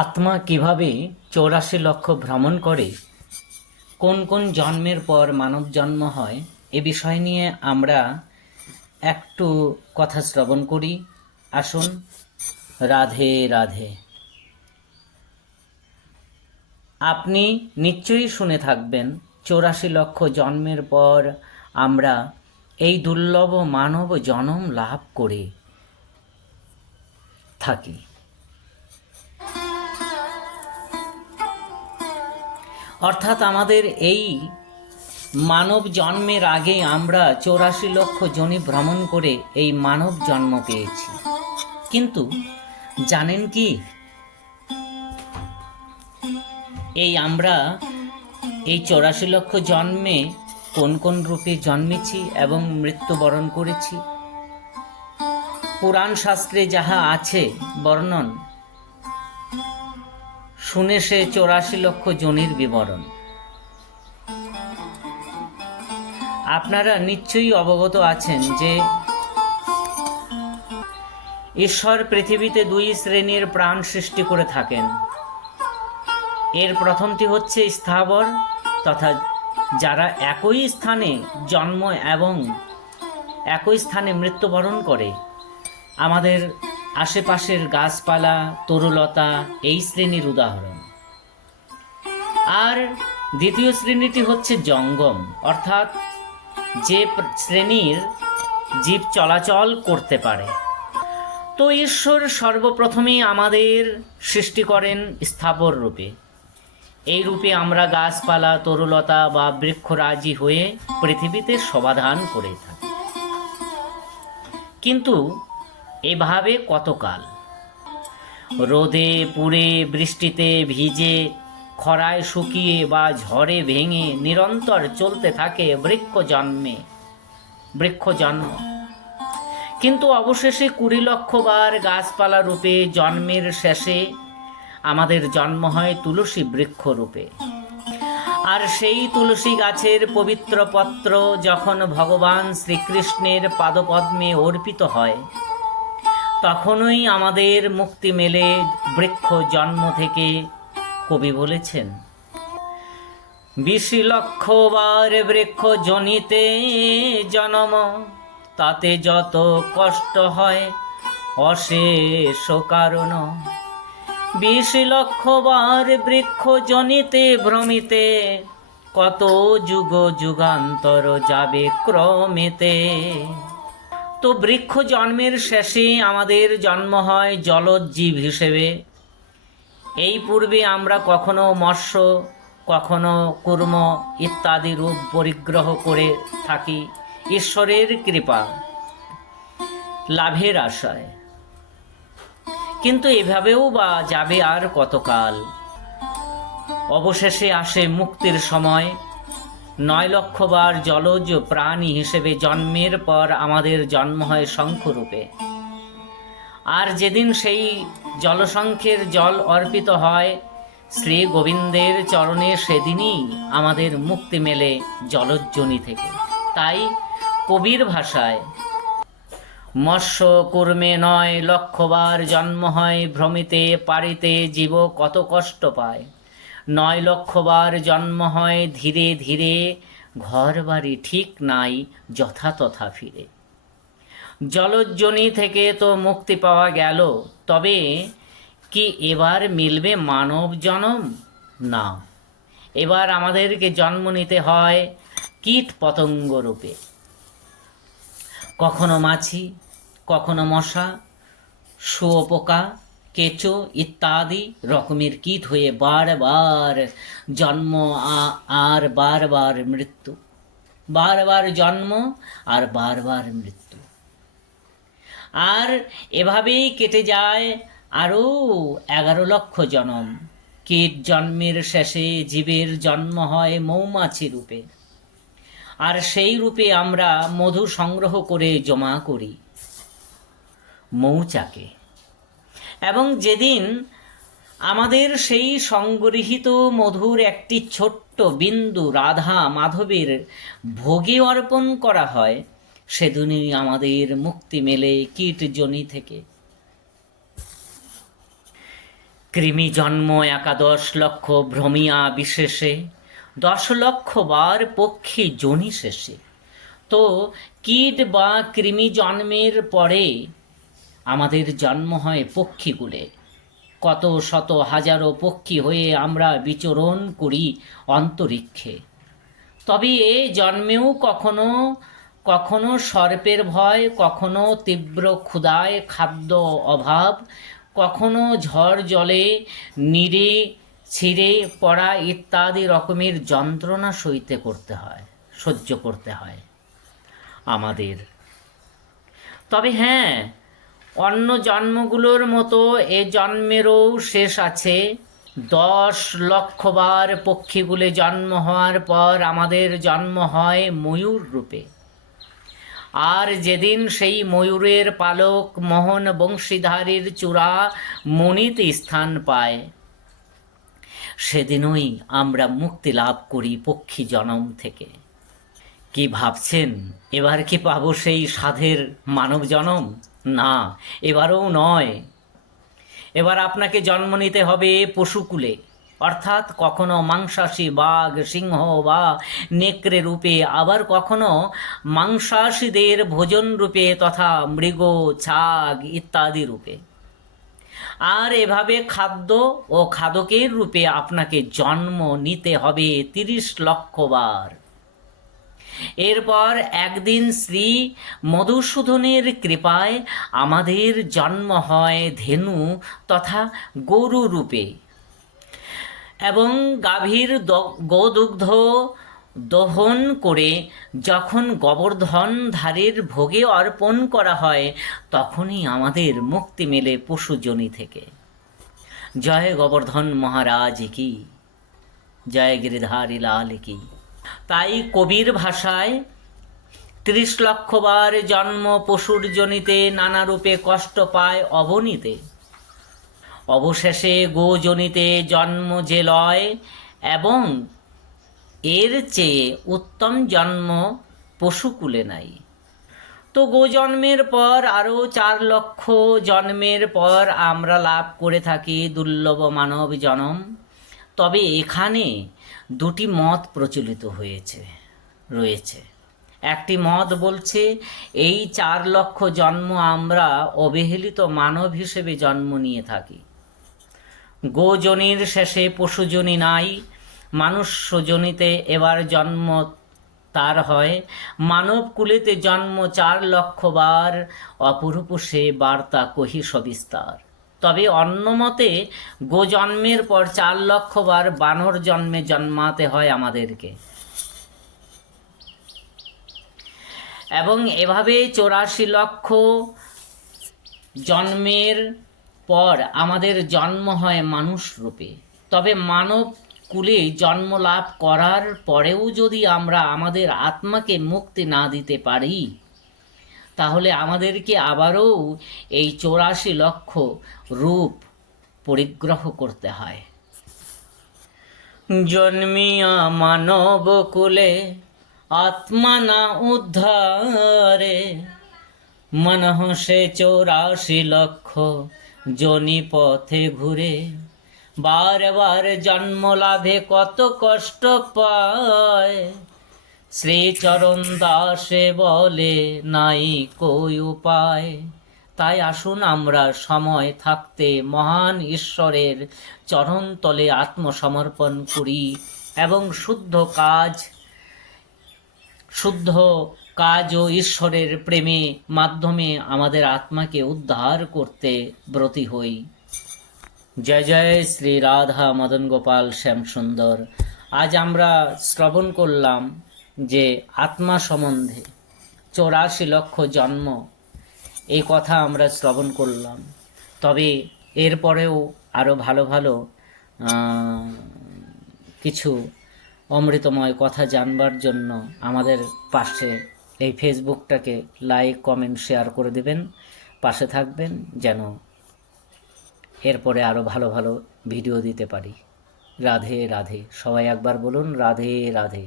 আত্মা কিভাবে 84 লক্ষ ভ্রমণ করে, কোন কোন জন্মের পর মানব জন্ম হয়, এ বিষয় নিয়ে আমরা একটু কথা শ্রবণ করি। আসুন। রাধে রাধে। আপনি নিশ্চয়ই শুনে থাকবেন 84 লক্ষ জন্মের পর আমরা এই দুর্লভ মানব জন্ম লাভ করে থাকি। অর্থাৎ আমাদের এই মানব জন্মের আগে আমরা 84 লক্ষ যোনি ভ্রমণ করে এই মানব জন্ম পেয়েছি। কিন্তু জানেন কি, আমরা এই 84 লক্ষ জন্মে কোন কোন রূপে জন্মেছি এবং মৃত্যুবরণ করেছি? পুরাণ শাস্ত্রে যাহা আছে বর্ণন, শুনে সে 84 লক্ষ যোনির বিবরণ। আপনারা নিশ্চয়ই অবগত আছেন যে ঈশ্বর পৃথিবীতে 2 শ্রেণীর প্রাণ সৃষ্টি করে থাকেন। এর প্রথমটি হচ্ছে স্থাবর, তথা যারা একই স্থানে জন্ম এবং একই স্থানে মৃত্যুবরণ করে। আমাদের আশেপাশের গাছপালা, তরুলতা এই শ্রেণীর উদাহরণ। আর দ্বিতীয় শ্রেণীটি হচ্ছে জঙ্গম, অর্থাৎ যে শ্রেণীর জীব চলাচল করতে পারে। তো ঈশ্বর সর্বপ্রথমেই আমাদের সৃষ্টি করেন স্থাবর রূপে। এই রূপে আমরা গাছপালা, তরুলতা বা বৃক্ষরাজি হয়ে পৃথিবীতে সমাধান করে থাকি। কিন্তু এভাবে কতকাল? রোদে পুড়ে, বৃষ্টিতে ভিজে, খরায় শুকিয়ে বা ঝড়ে ভেঙে নিরন্তর চলতে থাকে বৃক্ষ জন্ম। কিন্তু অবশেষে 20 লক্ষ বার গাছপালা রূপে জন্মের শেষে আমাদের জন্ম হয় তুলসী বৃক্ষ রূপে। আর সেই তুলসী গাছের পবিত্র পত্র যখন ভগবান শ্রীকৃষ্ণের পাদপদ্মে অর্পিত হয়, তখনই আমাদের মুক্তি মেলে বৃক্ষ জন্ম থেকে। কবি বলেছেন, 20 লক্ষ বার বৃক্ষ জনিতে জনম, তাতে যত কষ্ট হয় অশেষ কারণ। 20 লক্ষ বার বৃক্ষ জনিতে ভ্রমিতে, কত যুগ যুগান্তর যাবে ক্রমেতে। তো বৃক্ষ জন্মের শেষে আমাদের জন্ম হয় জলজ জীব হিসেবে। এই পূর্বে আমরা কখনো মৎস্য, কখনো কুর্ম ইত্যাদি রূপ পরিগ্রহ করে থাকি ঈশ্বরের কৃপা লাভের আশায়। কিন্তু এভাবেও বা যাবে আর কতকাল? অবশেষে আসে মুক্তির সময়। 9 লক্ষ বার জলজ প্রাণী হিসেবে জন্মের পর আমাদের জন্ম হয় শঙ্খরূপে। আর যেদিন সেই জলশঙ্খের জল অর্পিত হয় শ্রী গোবিন্দের চরণে, সেদিনই আমাদের মুক্তি মেলে জলজ্জনি থেকে। তাই কবির ভাষায়, মৎস্য কুর্মে 9 লক্ষ বার জন্ম হয় ভ্রমিতে, পারিতে জীব কত কষ্ট পায়। 9 লক্ষ বার জন্ম হয় ধীরে ধীরে, ঘর বাড়ি ঠিক নাই যথা তথা ফিরে। জলজ্জনি থেকে তো মুক্তি পাওয়া গেল, তবে কি এবার মিলবে মানব জন্ম? না, এবার আমাদেরকে জন্ম নিতে হয় কীট পতঙ্গ রূপে। কখনো মাছি, কখনো মশা, শুঁয়োপোকা, কেঁচো ইত্যাদি রকমের কীট হয়ে বারবার জন্ম আর বারবার মৃত্যু, বারবার জন্ম আর বারবার মৃত্যু। আর এভাবেই কেটে যায় আরও 11 লক্ষ জন্ম। কীট জন্মের শেষে জীবের জন্ম হয় মৌমাছি রূপে। আর সেই রূপে আমরা মধু সংগ্রহ করে জমা করি মৌচাকে। এবং যেদিন আমাদের সেই সংগৃহীত মধুর একটি ছোট্ট বিন্দু রাধা মাধবের ভোগে অর্পণ করা হয়, সেদিনই আমাদের মুক্তি মেলে কীটজনি থেকে। কৃমি জন্ম 11,00,000 ভ্রমিয়া বিশেষে, 10,00,000 বার পক্ষী জনি শেষে। তো কীট বা কৃমি জন্মের পরে আমাদের জন্ম হয় পক্ষীকুলে। কত শত হাজারো পক্ষী হয়ে আমরা বিচরণ করি অন্তরিক্ষে। তবে এ জন্মেও কখনো কখনো সর্পের ভয়, কখনো তীব্র ক্ষুধায় খাদ্য অভাব, কখনো ঝড় জলে নিরে ছিঁড়ে পড়া ইত্যাদি রকমের যন্ত্রণা সহ্য করতে হয় আমাদের। তবে হ্যাঁ, অন্য জন্মগুলোর মতো এ জন্মেরও শেষ আছে। 10,00,000 বার পক্ষীগুলো জন্ম হওয়ার পর আমাদের জন্ম হয় ময়ূর রূপে। আর যেদিন সেই ময়ূরের পালক মোহন বংশীধারীর চূড়া মণিতে স্থান পায়, সেদিনই আমরা মুক্তি লাভ করি পক্ষী জনম থেকে। কি ভাবছেন, এবার কি পাবো সেই সাধের মানব জনম? না, এবারও নয়। এবার আপনাকে জন্ম নিতে হবে পশুকুলে, অর্থাৎ কখনো মাংসাশী বাঘ, সিংহ বা নেকড়ে রূপে, আবার কখনো মাংসাশীদের ভোজন রূপে তথা মৃগ, ছাগ ইত্যাদি রূপে। আর এভাবে খাদ্য ও খাদকের রূপে আপনাকে জন্ম নিতে হবে 30,00,000 বার। এরপর একদিন শ্রী মধুসূদনের কৃপায় আমাদের জন্ম হয় ধেনু তথা গরু রূপে, এবং গাভীর গোদুগ্ধ দহন করে যখন গোবর্ধনধারীর ভোগে অর্পণ করা হয়, তখনই আমাদের মুক্তি মেলে পশুজনি থেকে। জয় গোবর্ধন মহারাজ কি, জয় গিরিধারী লাল কি। তাই কবির ভাষায় 30,00,000 বার জন্ম পশুর জনিতে, নানা রূপে কষ্ট পায় অবনীতে। অবশেষে গোজনিতে জন্ম যে লয়, এবং এর চেয়ে উত্তম জন্ম পশুকুলে নাই। তো গোজন্মের পর আরও 4,00,000 জন্মের পর আমরা লাভ করে থাকি দুর্লভ মানব জনম। তবে এখানে দুটি মত প্রচলিত রয়েছে। একটি মত বলছে এই 4,00,000 জন্ম আমরা অবহেলিত মানব হিসেবে জন্ম নিয়ে থাকি। গোজনির শেষে পশুজনি নাই, মানুষ্যজনিতে এবার জন্ম তার হয়। মানব কুলেতে জন্ম 4,00,000 বার, অপরূপ সে বার্তা কহি সবিস্তার। তবে অন্য মতে গোজন্মের পর 4,00,000 বার বানর জন্মে জন্মাতে হয় আমাদেরকে, এবং এভাবে 84,00,000 জন্মের পর আমাদের জন্ম হয় মানুষ রূপে। তবে মানব কুলে জন্ম লাভ করার পরেও যদি আমরা আমাদের আত্মাকে মুক্তি না দিতে পারি, তাহলে আমাদেরকে আবারও এই 84,00,000 রূপ পরিগ্রহ করতে হয়। জন্মিয়া মানব কুলে আত্মা না উদ্ধারে, মনঃ সে 84,00,000 জনি পথে ঘুরে। বারবার জন্ম লাভে কত কষ্ট পায়, শ্রীচরণ দাসে বলে নাই কই উপায়। তাই আসুন আমরা সময় থাকতে মহান ঈশ্বরের চরণতলে আত্মসমর্পণ করি, এবং শুদ্ধ কাজ ও ঈশ্বরের প্রেমে মাধ্যমে আমাদের আত্মাকে উদ্ধার করতে ব্রতী হই। জয় জয় শ্রী রাধা মদন গোপাল শ্যাম সুন্দর। আজ আমরা শ্রবণ করলাম যে আত্মা সম্বন্ধে 84,00,000 জন্ম, এই কথা আমরা শ্রবণ করলাম। তবে এরপরেও আরও ভালো ভালো কিছু অমৃতময় কথা জানবার জন্য আমাদের পাশে এই ফেসবুকটাকে লাইক, কমেন্ট, শেয়ার করে দেবেন, পাশে থাকবেন, যেন এরপরে আরও ভালো ভালো ভিডিও দিতে পারি। রাধে রাধে। সবাই একবার বলুন রাধে রাধে।